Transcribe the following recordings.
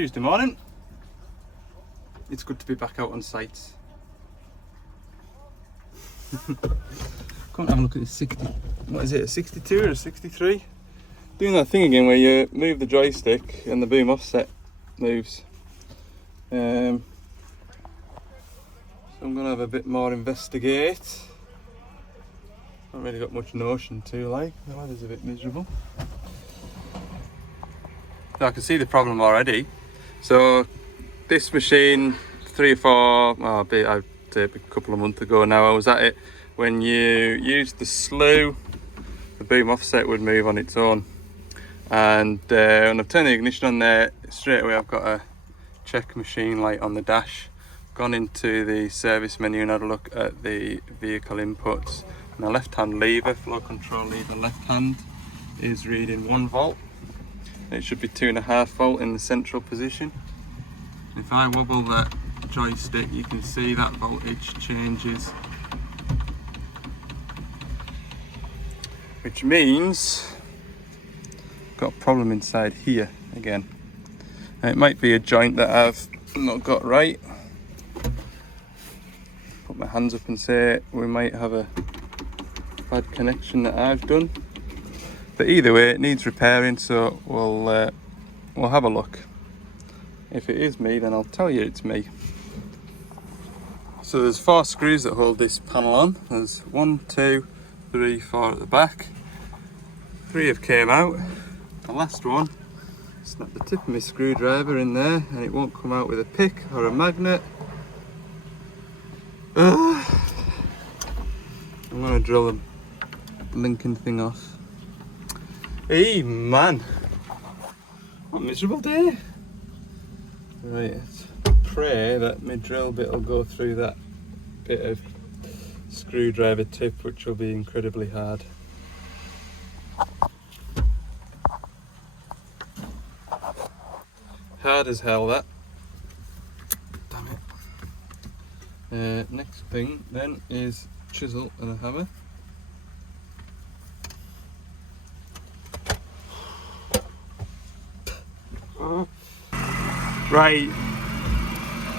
Tuesday morning. It's good to be back out on site. Come and have a look at this 60. What is it, a 62 or a 63? Doing that thing again where you move the joystick and the boom offset moves. So I'm going to have a bit more investigate. Not really got much notion to, like. The weather's a bit miserable. So I can see the problem already. So this machine, 3 or 4, well, I'd say a couple of months ago now, I was at it. When you used the slew, the boom offset would move on its own. And when I've turned the ignition on there, straight away I've got a check machine light on the dash. Gone into the service menu and had a look at the vehicle inputs. And the left hand lever, flow control lever left hand, is reading 1 volt. It should be 2.5 volt in the central position. If I wobble that joystick, you can see that voltage changes. Which means I've got a problem inside here again. Now, it might be a joint that I've not got right. Put my hands up and say we might have a bad connection that I've done. But either way, it needs repairing, so we'll have a look. If it is me, then I'll tell you it's me. So there's 4 screws that hold this panel on. There's 1, 2, 3, 4 at the back. 3 have came out. The last one, snap the tip of my screwdriver in there, and it won't come out with a pick or a magnet. I'm gonna drill the linking thing off. Hey man, what a miserable day. Right, let's pray that my drill bit will go through that bit of screwdriver tip, which will be incredibly hard. Hard as hell, that. Damn it. Next thing then is chisel and a hammer. Right,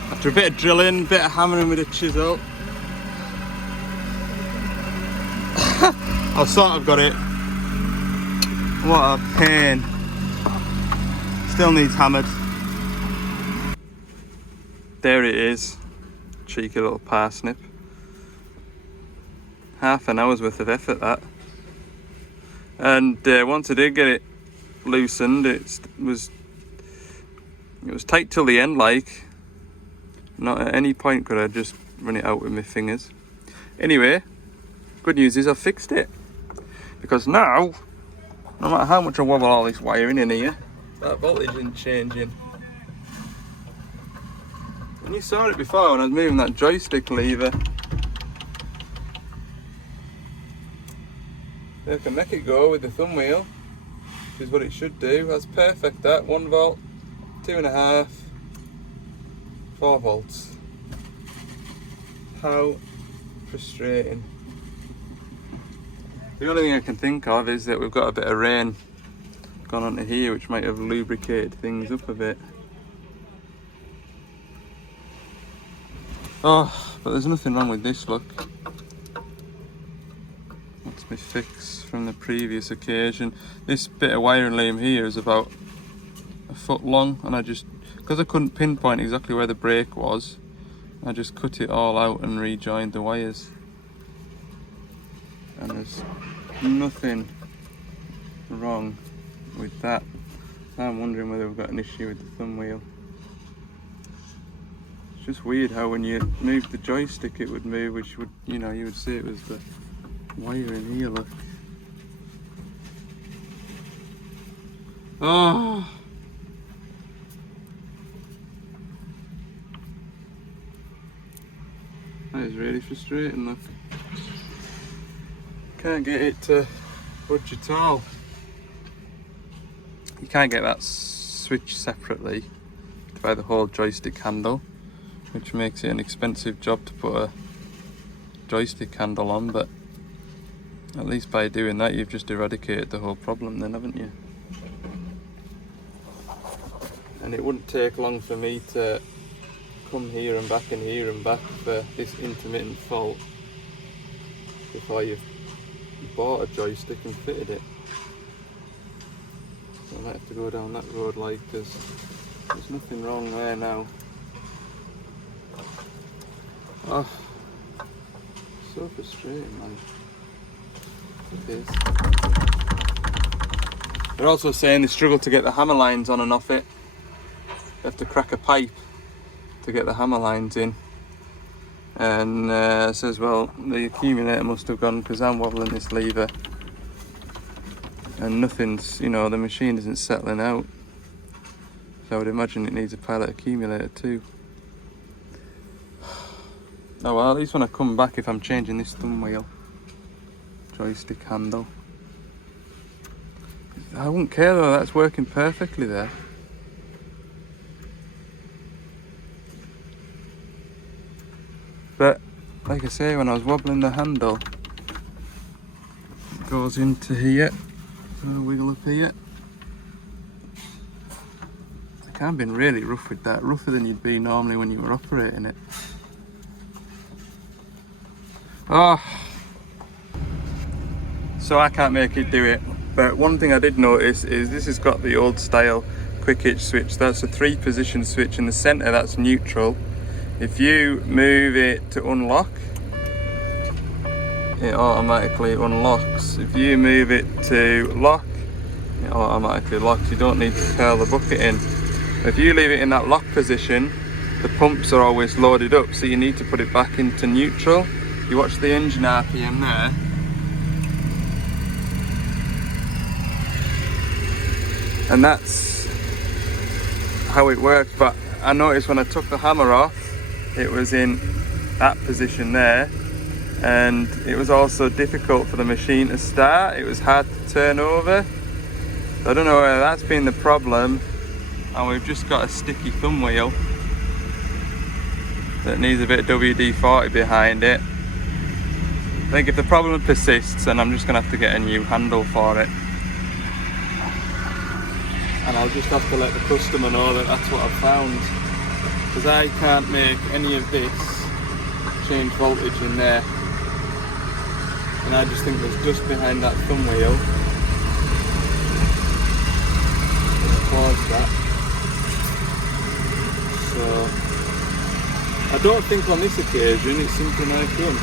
after a bit of drilling, bit of hammering with a chisel, I've sort of got it. What a pain. Still needs hammered. There it is. Cheeky little parsnip. Half an hour's worth of effort, that. And once I did get it loosened, it was tight till the end, like. Not at any point could I just run it out with my fingers. Anyway, good news is I've fixed it. Because now, no matter how much I wobble all this wiring in here, that voltage isn't changing. And you saw it before when I was moving that joystick lever. I can make it go with the thumb wheel, which is what it should do. That's perfect, that. 1 volt, 2.5, 4 volts. How frustrating. The only thing I can think of is that we've got a bit of rain gone onto here, which might have lubricated things up a bit. Oh, but there's nothing wrong with this, look. That's my fix from the previous occasion. This bit of wiring loom here is about a foot long, and because I couldn't pinpoint exactly where the break was, I just cut it all out and rejoined the wires. And there's nothing wrong with that. I'm wondering whether we've got an issue with the thumb wheel. It's just weird how when you move the joystick it would move, which would, you would see it was the wire in here, look. Oh! That is really frustrating, look. Can't get it to budge at all. You can't get that switch separately to buy the whole joystick handle, which makes it an expensive job to put a joystick handle on, but at least by doing that you've just eradicated the whole problem then, haven't you? and it wouldn't take long for me to come here and back and here and back for this intermittent fault before you've bought a joystick and fitted it. So I might have to go down that road, like, because there's nothing wrong there now. Oh, so frustrating, man. It is. They're also saying they struggle to get the hammer lines on and off it. They have to crack a pipe to get the hammer lines in. And says, well, the accumulator must have gone because I'm wobbling this lever. And nothing's, you know, the machine isn't settling out. So I would imagine it needs a pilot accumulator too. Oh well, at least when I come back, if I'm changing this thumb wheel, joystick handle, I wouldn't care though, that's working perfectly there. But like I say, when I was wobbling the handle, it goes into here, wiggle up here. I can't been really rough with that, rougher than you'd be normally when you were operating it. Oh, so I can't make it do it. But one thing I did notice is this has got the old style quick hitch switch. That's a 3-position switch. In the center, that's neutral. If you move it to unlock, it automatically unlocks. If you move it to lock, it automatically locks. You don't need to curl the bucket in. If you leave it in that lock position, the pumps are always loaded up, so you need to put it back into neutral. You watch the engine RPM there. And that's how it works. But I noticed when I took the hammer off, it was in that position there. And it was also difficult for the machine to start. It was hard to turn over. I don't know whether that's been the problem. And we've just got a sticky thumb wheel that needs a bit of WD-40 behind it. I think if the problem persists, then I'm just going to have to get a new handle for it. And I'll just have to let the customer know that that's what I've found. Because I can't make any of this change voltage in there. And I just think there's dust behind that thumb wheel that's caused that. So I don't think on this occasion it's something I've done.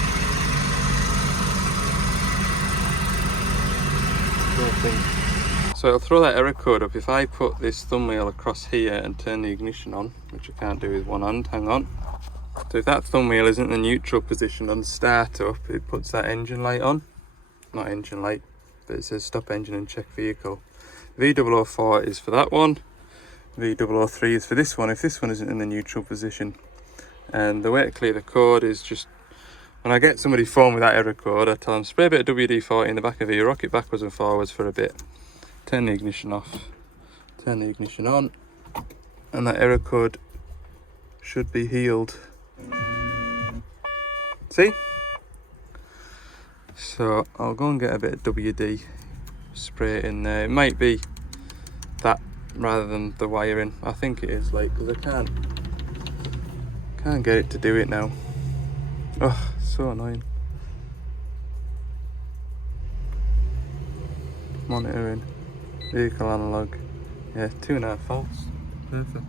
So I'll throw that error code up. If I put this thumb wheel across here and turn the ignition on, which I can't do with one hand, hang on. So if that thumb wheel isn't in the neutral position on startup, it puts that engine light on. Not engine light, but it says stop engine and check vehicle. V004 is for that one. V003 is for this one, if this one isn't in the neutral position. And the way to clear the code is just, when I get somebody phone with that error code, I tell them spray a bit of WD-40 in the back of here, rock it backwards and forwards for a bit. Turn the ignition off, turn the ignition on, and that error code should be healed. See? So I'll go and get a bit of WD, spray it in there. It might be that rather than the wiring. I think it is, like, because I can't get it to do it now. Oh, so annoying. Monitoring. Vehicle analog. Yeah, 2.5 volts. Perfect.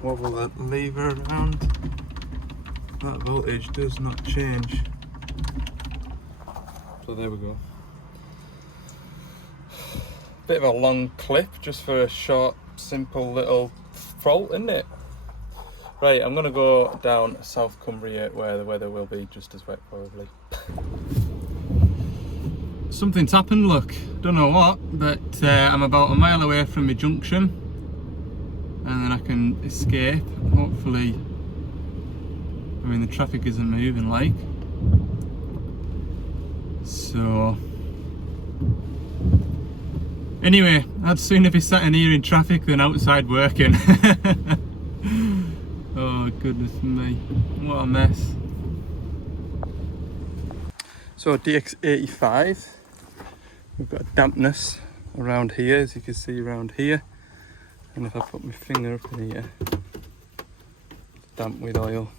Wobble that lever around. That voltage does not change. So there we go. Bit of a long clip just for a short, simple little fault, isn't it? Right, I'm gonna go down South Cumbria where the weather will be just as wet probably. Something's happened, look, don't know what, but I'm about a mile away from my junction and then I can escape, hopefully. I mean, the traffic isn't moving, like, so anyway, I'd sooner be sat in here in traffic than outside working. Oh goodness me, what a mess. So DX85, we've got a dampness around here, as you can see around here, And if I put my finger up in here, it's damp with oil.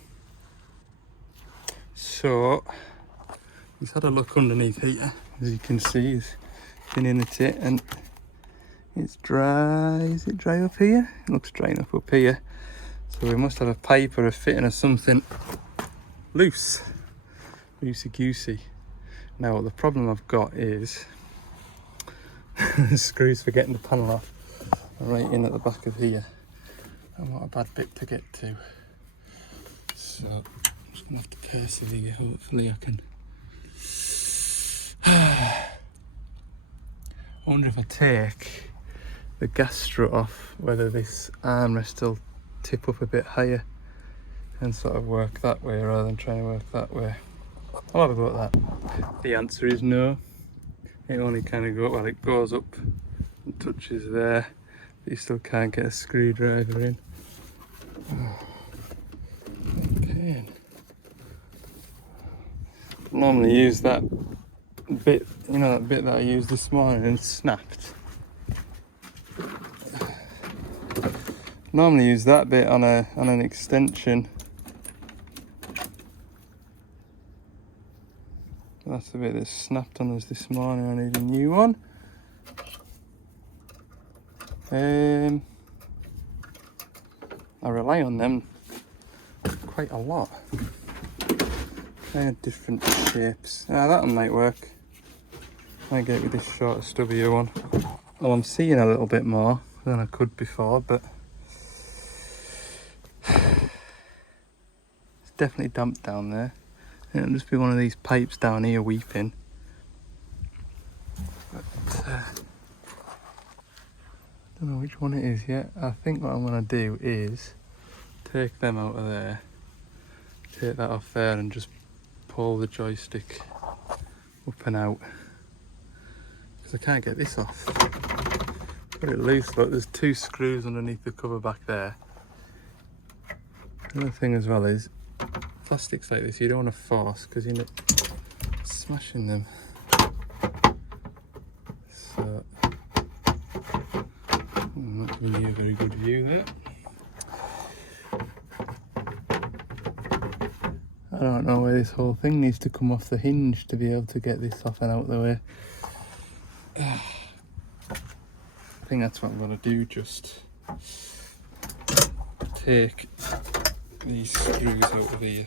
So he's had a look underneath here, as you can see. He's been in at it and it's dry. Is it dry up here? It looks dry enough up here. So we must have a pipe or a fitting or something loose, loosey goosey. Now the problem I've got is the screws for getting the panel off are right in at the back of here. And what a bad bit to get to. So I'm just gonna have to persevere. Hopefully I can. I wonder if I take the gas strut off, whether this armrest will tip up a bit higher and sort of work that way rather than trying to work that way. I'll have a go at that. The answer is no. It only kind of goes, well, it goes up and touches there, but you still can't get a screwdriver in. Oh, pain. Normally use that bit, you know, that bit that I used this morning and snapped. Normally use that bit on an extension. That's the bit that snapped on us this morning. I need a new one. I rely on them quite a lot. They're different shapes. That one might work. Might get with this shorter, stubbier one. Well, I'm seeing a little bit more than I could before, but it's definitely damp down there. It'll just be one of these pipes down here weeping. But I don't know which one it is yet. I think what I'm going to do is take them out of there, take that off there and just pull the joystick up and out. Because I can't get this off. Put it loose, look, there's 2 screws underneath the cover back there. Another thing as well is, plastics like this you don't want to force because you end up smashing them. So I'm not giving you a very good view there. I don't know where this whole thing needs to come off the hinge to be able to get this off and out of the way. I think that's what I'm going to do, just take these screws out of here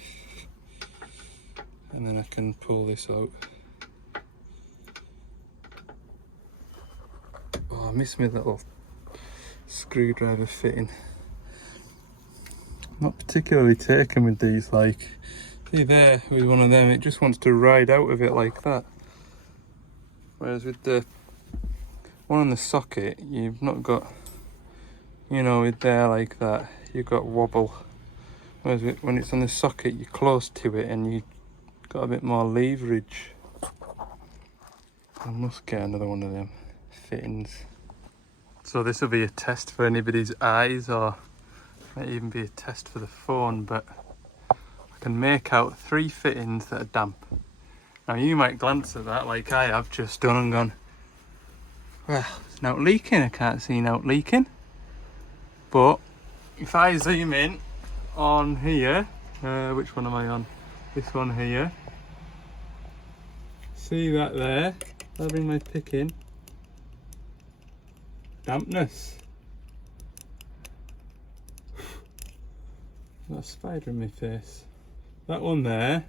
and then I can pull this out. Oh, I miss my little screwdriver fitting. Not particularly taken with these, like, see there with one of them, it just wants to ride out of it like that. Whereas with the one on the socket, you've not got, you know, with there like that, you've got wobble. Whereas when it's on the socket, you're close to it and you've got a bit more leverage. I must get another one of them fittings. So this will be a test for anybody's eyes, or might even be a test for the phone, but I can make out 3 fittings that are damp. Now you might glance at that like I have just done and gone, well, it's not leaking, I can't see out leaking. But if I zoom in on here, which one am I on? This one here. See that there? I'll bring my pick in. Dampness. Got a spider in my face. That one there.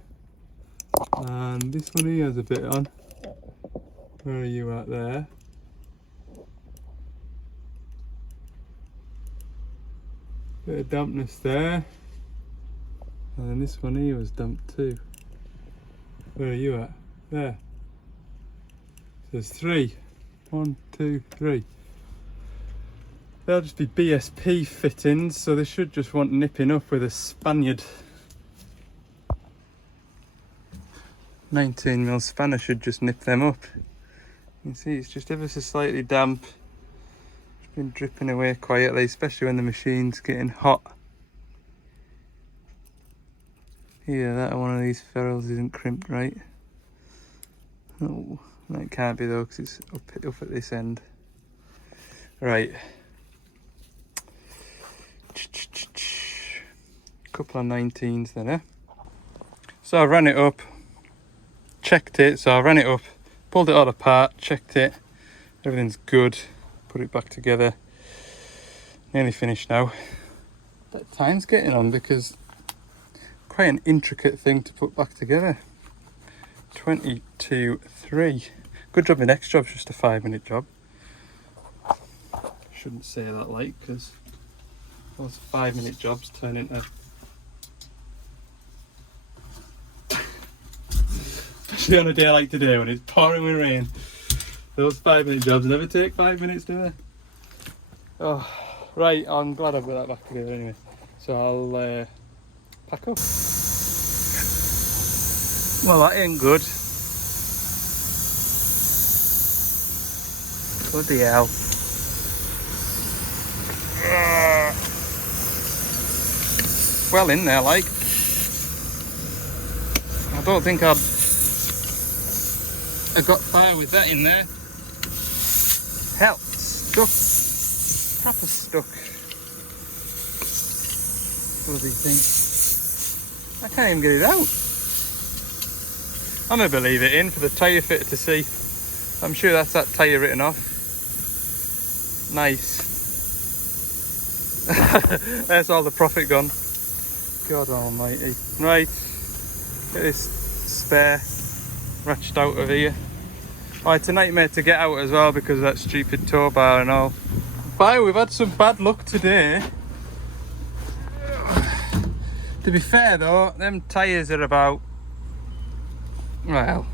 And this one here has a bit on. Where are you at there? Bit of dampness there. And then this one here was damp too. Where are you at? There. So there's 3. 1, 2, 3. They'll just be BSP fittings, so they should just want nipping up with a Spaniard. 19mm spanner should just nip them up. You can see it's just ever so slightly damp. It's been dripping away quietly, especially when the machine's getting hot. Yeah, that one of these ferrules isn't crimped right. Oh, that can't be though, because it's up at this end. Right. Couple of 19s then, eh? So I ran it up, checked it. So I ran it up, pulled it all apart, checked it. Everything's good. Put it back together. Nearly finished now. That time's getting on because quite an intricate thing to put back together. 22.3. Good job. My next job's just a 5-minute job. Shouldn't say that like, because those 5-minute jobs turn into, especially on a day like today when it's pouring with rain, those 5-minute jobs never take 5 minutes, do they? Oh, right, I'm glad I've got that back together anyway. So I'll pack up. Well, that ain't good. Bloody hell. Well in there, like. I don't think I got fire with that in there. Hell, stuck. Proper stuck. Bloody thing. I can't even get it out. I'm gonna leave it in for the tyre fitter to see. I'm sure that's that tyre written off. Nice. There's all the profit gone. God almighty. Right, get this spare ratchet out of here. Oh, it's a nightmare to get out as well because of that stupid tow bar and all. But we've had some bad luck today. To be fair though, them tyres are about, well,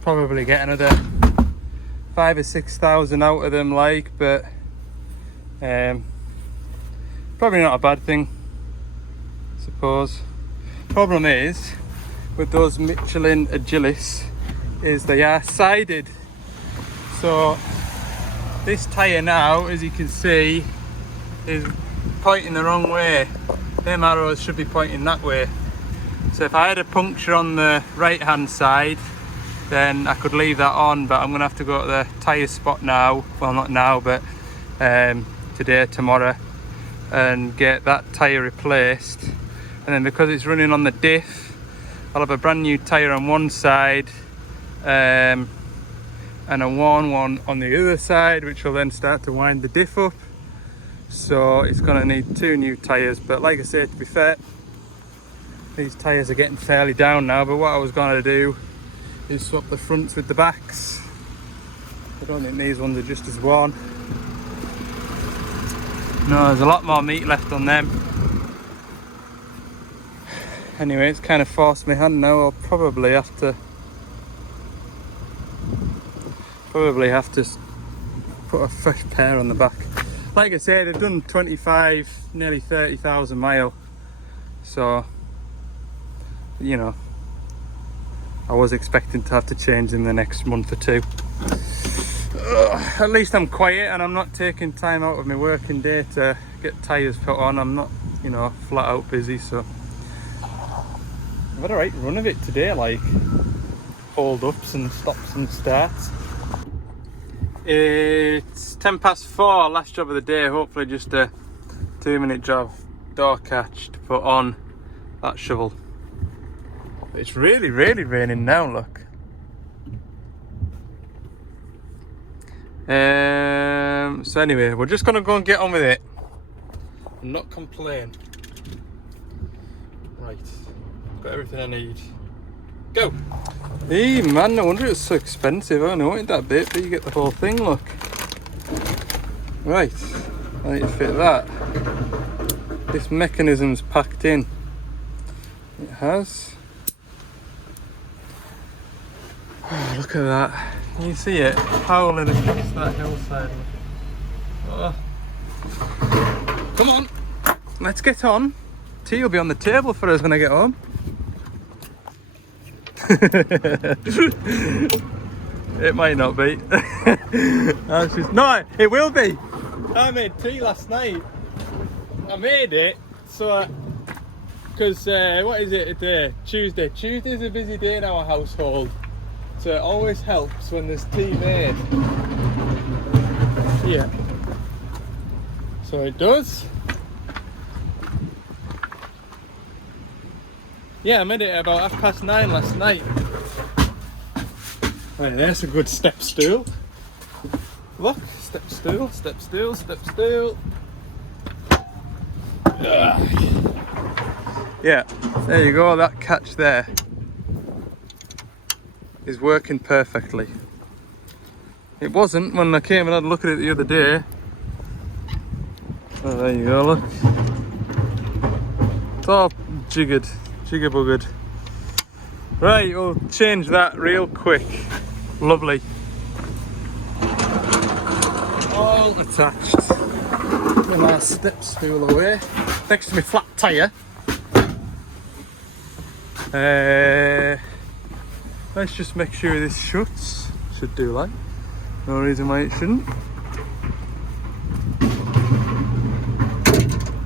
probably get another 5,000 or 6,000 out of them, like, but probably not a bad thing, I suppose. Problem is with those Michelin Agilis is they are sided, so this tyre now, as you can see, is pointing the wrong way. Them arrows should be pointing that way. So if I had a puncture on the right hand side, then I could leave that on, but I'm gonna have to go to the tyre spot now, well not now, but today, tomorrow, and get that tyre replaced. And then because it's running on the diff, I'll have a brand new tyre on one side and a worn one on the other side, which will then start to wind the diff up. So it's gonna need 2 new tyres, but like I say, to be fair, these tyres are getting fairly down now. But what I was gonna do is swap the fronts with the backs. I don't think these ones are just as worn. No, there's a lot more meat left on them. Anyway, it's kind of forced my hand now. I'll probably have to put a fresh pair on the back. Like I said, they've done 25, nearly 30,000 mile. So, you know, I was expecting to have to change in the next month or 2. At least I'm quiet and I'm not taking time out of my working day to get tyres put on. I'm not, you know, flat out busy, so I've had a right run of it today, like hold ups and stops and starts. It's 4:10, last job of the day, hopefully just a 2-minute job, door catch to put on that shovel. It's really raining now, look. So anyway, we're just gonna go and get on with it and not complain. Right, got everything I need. Go! Hey man, no wonder it's so expensive. I know it that bit, but you get the whole thing, look. Right, I need to fit that. This mechanism's packed in. It has. Oh, look at that. Can you see it? Howling across that hillside. Oh. Come on, let's get on. Tea will be on the table for us when I get home. It might not be. No, it will be. I made tea last night. I made it so because what is it today? Tuesday. Tuesday's a busy day in our household, so it always helps when there's tea made. Yeah. So it does. Yeah, I made it about 9:30 last night. Right, there's a good step stool. Look, step stool, step stool, step stool. Yeah, there you go, that catch there is working perfectly. It wasn't when I came and had a look at it the other day. Oh, there you go, look. It's all jigger-buggered. Right, we'll change that real quick. Lovely. All attached. With our step stool away. Next to my flat tyre. Let's just make sure this shuts. Should do like. No reason why it shouldn't.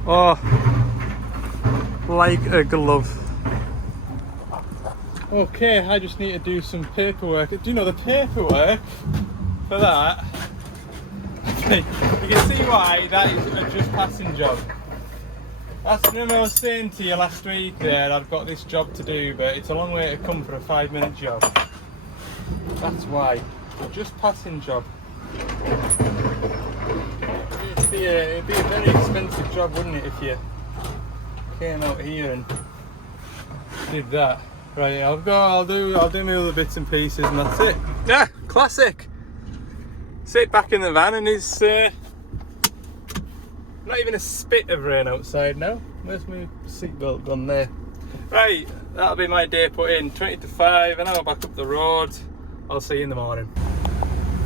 Oh, like a glove. Okay, I just need to do some paperwork. Do you know the paperwork for that? Okay, you can see why that is a just passing job. That's what I was saying to you last week there, I've got this job to do, but it's a long way to come for a 5-minute job. That's why. A just passing job. It'd be a very expensive job, wouldn't it, if you came out here and did that. Right, I'll do my other bits and pieces and that's it. Yeah, classic. Sit back in the van and it's not even a spit of rain outside now. Where's my seatbelt gone there? Right, that'll be my day put in. 20 to 5, and I'll back up the road. I'll see you in the morning.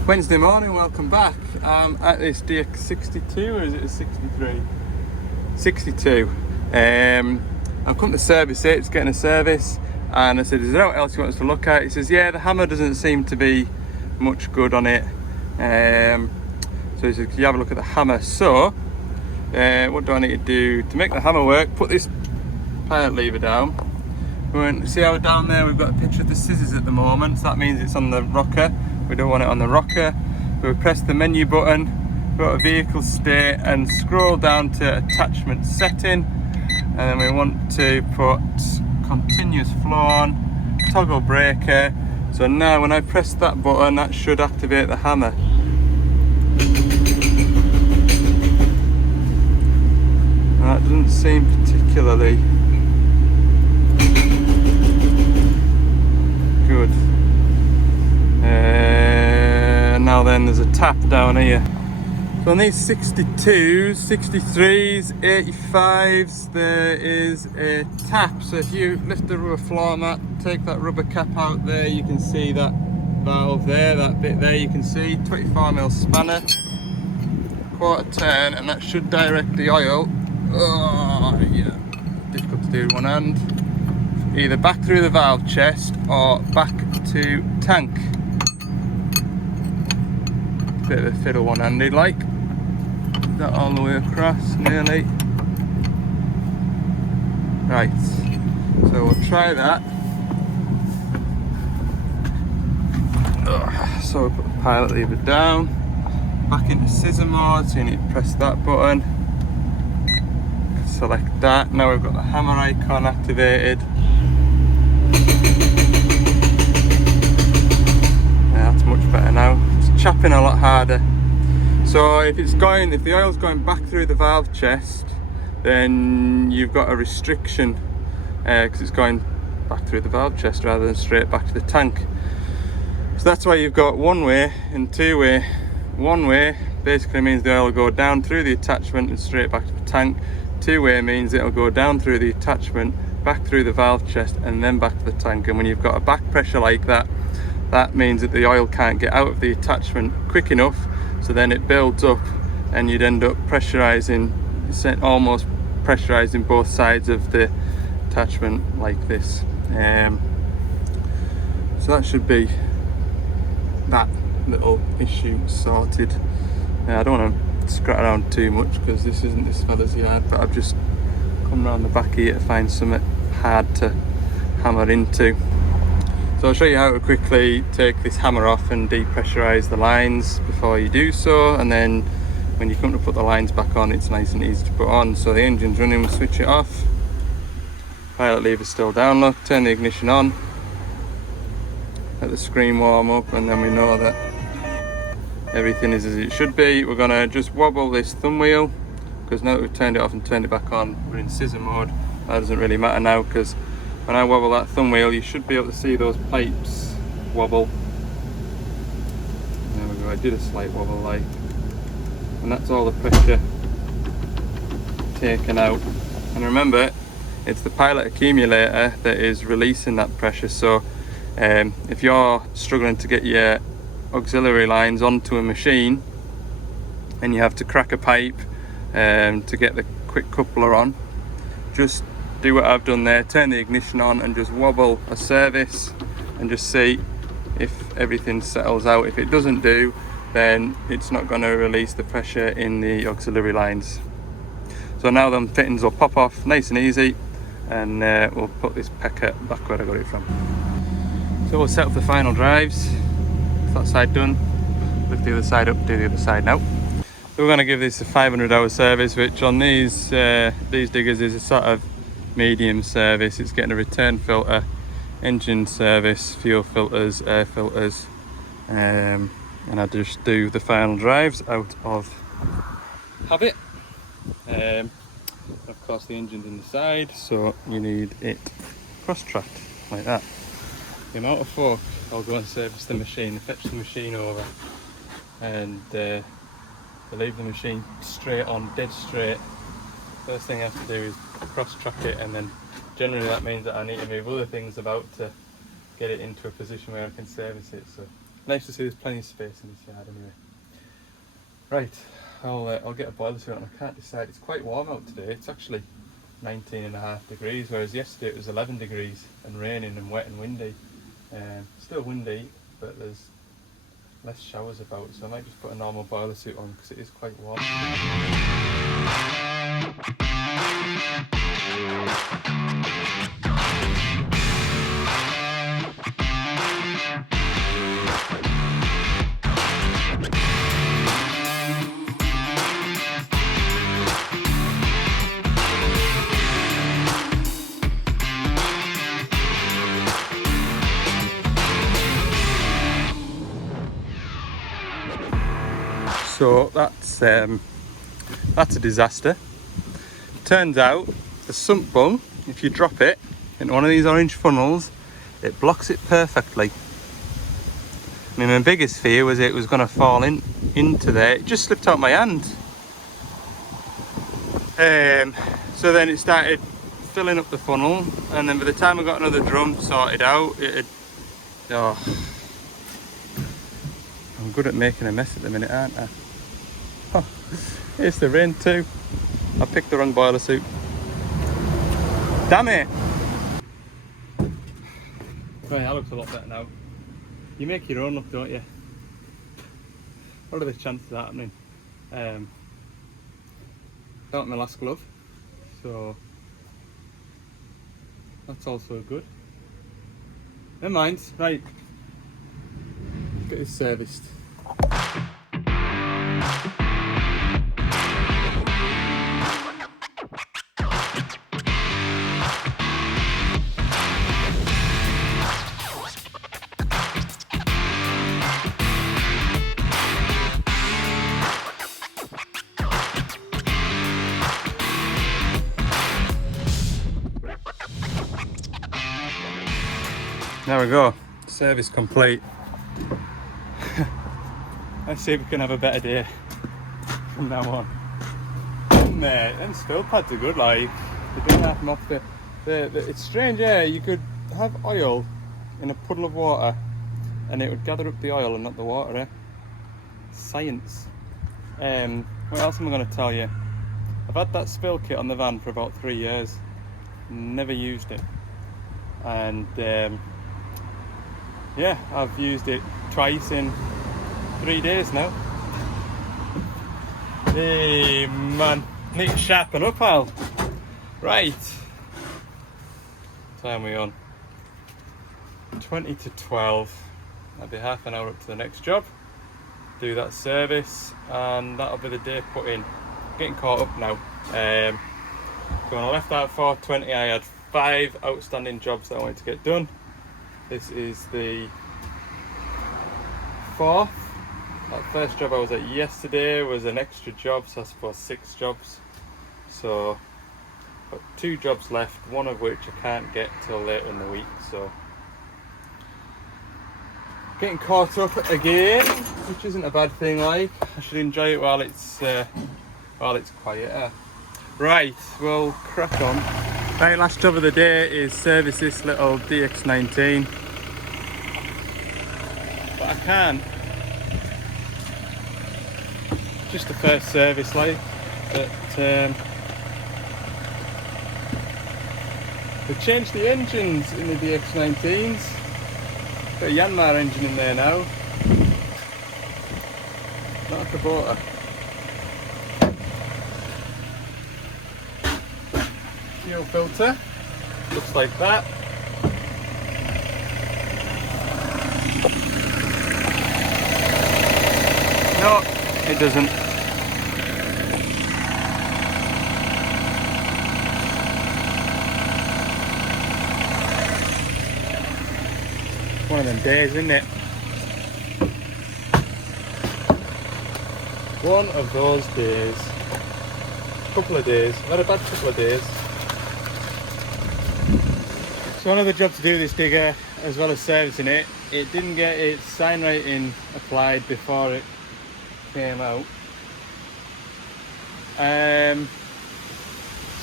Wednesday morning, welcome back. I'm at this DX62, or is it a 63? 62. I've come to service it, it's getting a service. And I said, is there anything else you want us to look at? He says, yeah, the hammer doesn't seem to be much good on it. So he said, can you have a look at the hammer? So, what do I need to do to make the hammer work? Put this pilot lever down. We're going to see how down there we've got a picture of the scissors at the moment. So that means it's on the rocker. We don't want it on the rocker. We press the menu button, go to vehicle state and scroll down to attachment setting. And then we want to put continuous flow on, toggle breaker. So now when I press that button, that should activate the hammer. That doesn't seem particularly good. Now then, there's a tap down here. So on these 62s, 63s, 85s, there is a tap. So if you lift the rubber floor mat, take that rubber cap out there, you can see that valve there, that bit there you can see, 24mm spanner, quarter turn, and that should direct the oil. Oh, yeah, difficult to do with one hand. Either back through the valve chest or back to tank. Bit of a fiddle one-handed like. That all the way across, nearly. Right, so we'll try that. So we'll put the pilot lever down, back into scissor mode, so you need to press that button. Select that. Now we've got the hammer icon activated. Yeah, that's much better now. It's chapping a lot harder. So if the oil's going back through the valve chest, then you've got a restriction because it's going back through the valve chest rather than straight back to the tank. So that's why you've got one way and two way. One way basically means the oil will go down through the attachment and straight back to the tank. Two way means it'll go down through the attachment, back through the valve chest and then back to the tank. And when you've got a back pressure like that, that means that the oil can't get out of the attachment quick enough, so then it builds up and you'd end up pressurizing, almost pressurizing both sides of the attachment like this. So that should be that little issue sorted. I don't want to scrat around too much because this isn't this fella's yard, but I've just come around the back here to find something hard to hammer into. So I'll show you how to quickly take this hammer off and depressurize the lines before you do so, and then when you come to put the lines back on, it's nice and easy to put on. So the engine's running, we'll switch it off. Pilot lever's still down, look. Turn the ignition on. Let the screen warm up, and then we know that everything is as it should be. We're gonna just wobble this thumb wheel, because now that we've turned it off and turned it back on, we're in scissor mode. That doesn't really matter now, because when I wobble that thumb wheel, you should be able to see those pipes wobble. There we go, I did a slight wobble like, and that's all the pressure taken out. And remember, it's the pilot accumulator that is releasing that pressure. So if you're struggling to get your auxiliary lines onto a machine and you have to crack a pipe to get the quick coupler on, just do what I've done there, turn the ignition on and just wobble a service and just see if everything settles out. If it doesn't do, then it's not going to release the pressure in the auxiliary lines. So now them fittings will pop off nice and easy, and we'll put this pecker back where I got it from. So we'll set up the final drives. That side done, lift the other side up, do the other side now. So we're going to give this a 500-hour service, which on these diggers is a sort of medium service. It's getting a return filter, engine service, fuel filters, air filters, and I just do the final drives out of habit. Of course the engine's in the side, so you need it cross-tracked like that. The amount of fork I'll go and service the machine, fetch the machine over, and leave the machine straight on, dead straight. First thing I have to do is cross-track it, and then generally that means that I need to move other things about to get it into a position where I can service it. So nice to see there's plenty of space in this yard anyway. Right, I'll get a boiler suit on. I can't decide. It's quite warm out today. It's actually 19.5 degrees, whereas yesterday it was 11 degrees and raining and wet and windy. Still windy, but there's less showers about, so I might just put a normal boiler suit on because it is quite warm. So that's a disaster. Turns out the sump bung, if you drop it into one of these orange funnels, it blocks it perfectly. I mean, my biggest fear was it was going to fall into there. It just slipped out my hand. So then it started filling up the funnel, and then by the time I got another drum sorted out, I'm good at making a mess at the minute, aren't I? Oh, it's the rain too. I picked the wrong boiler suit. Damn it! Right, that looks a lot better now. You make your own look, don't you? What are the chances of that happening? Got my last glove, so that's also good. Never mind. Right, get this serviced. There we go, service complete. Let's see if we can have a better day from now on. Mate, and spill pads are good, like, they don't have them off it's strange, yeah, you could have oil in a puddle of water and it would gather up the oil and not the water, eh? Science. What else am I going to tell you? I've had that spill kit on the van for about 3 years, never used it, and yeah, I've used it twice in 3 days now. Hey man, need to sharpen up, pal. Right, time we on? 20 to 12. I'll be half an hour up to the next job, do that service, and that'll be the day put in. Getting caught up now. So when I left out 4:20, I had 5 outstanding jobs that I wanted to get done. This is the 4th. That first job I was at yesterday was an extra job, so I suppose 6 jobs. So got 2 jobs left, one of which I can't get till later in the week, so getting caught up again, which isn't a bad thing. Like, I should enjoy it while it's quieter. Right, we'll crack on. Right, last job of the day is service this little DX19, but I can't. Just the first service, like, but they've changed the engines in the DX19s. Got a Yanmar engine in there now, not a Kubota. Fuel filter looks like that. No, it doesn't. One of them days, isn't it? One of those days. Couple of days. I've had a bad couple of days. So another job to do with this digger, as well as servicing it. It didn't get its sign rating applied before it came out.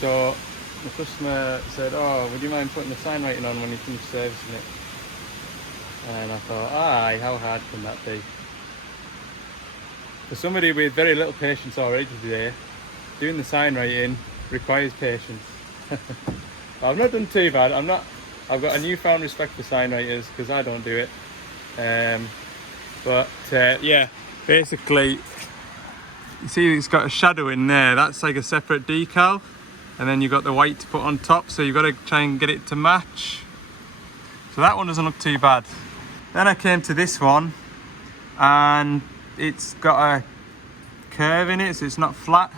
So the customer said, "Oh, would you mind putting the sign rating on when you finish servicing it?" And I thought, aye, how hard can that be? For somebody with very little patience already today, doing the sign rating requires patience. I've not done too bad. I've got a newfound respect for sign raters because I don't do it. Yeah, basically, you see it's got a shadow in there. That's like a separate decal, and then you've got the white to put on top. So you've got to try and get it to match. So that one doesn't look too bad. Then I came to this one, and it's got a curve in it, so it's not flat.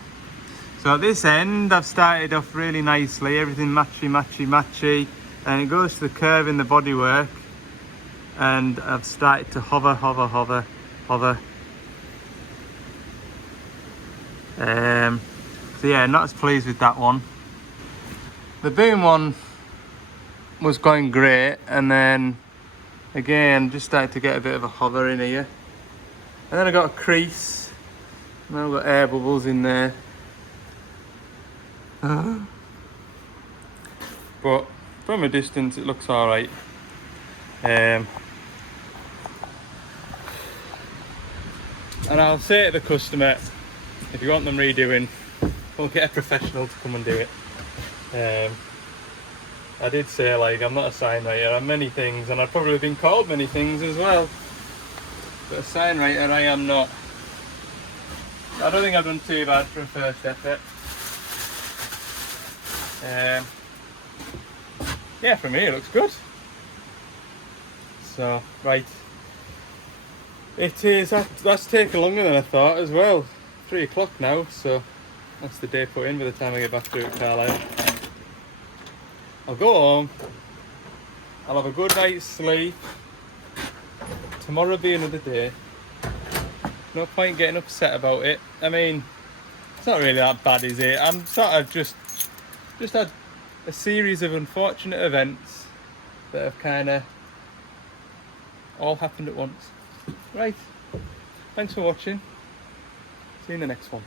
So at this end, I've started off really nicely, everything matchy, and it goes to the curve in the bodywork, and I've started to hover. So yeah, not as pleased with that one. The boom one was going great, and then again just started to get a bit of a hover in here, and then I got a crease, and then I've got air bubbles in there. But from a distance it looks all right. And I'll say to the customer, if you want them redoing, we'll get a professional to come and do it. I did say, like, I'm not a sign writer, I'm many things, and I've probably been called many things as well, but a sign writer I am not. I don't think I've done too bad for a first effort. Yeah, for me it looks good. So, right, it is, that's taken longer than I thought as well. 3 o'clock now, so that's the day put in by the time I get back to Carlisle. I'll go home, I'll have a good night's sleep, tomorrow will be another day. No point getting upset about it. I mean, it's not really that bad, is it? I'm sort of just had a series of unfortunate events that have kind of all happened at once. Right, thanks for watching, see you in the next one.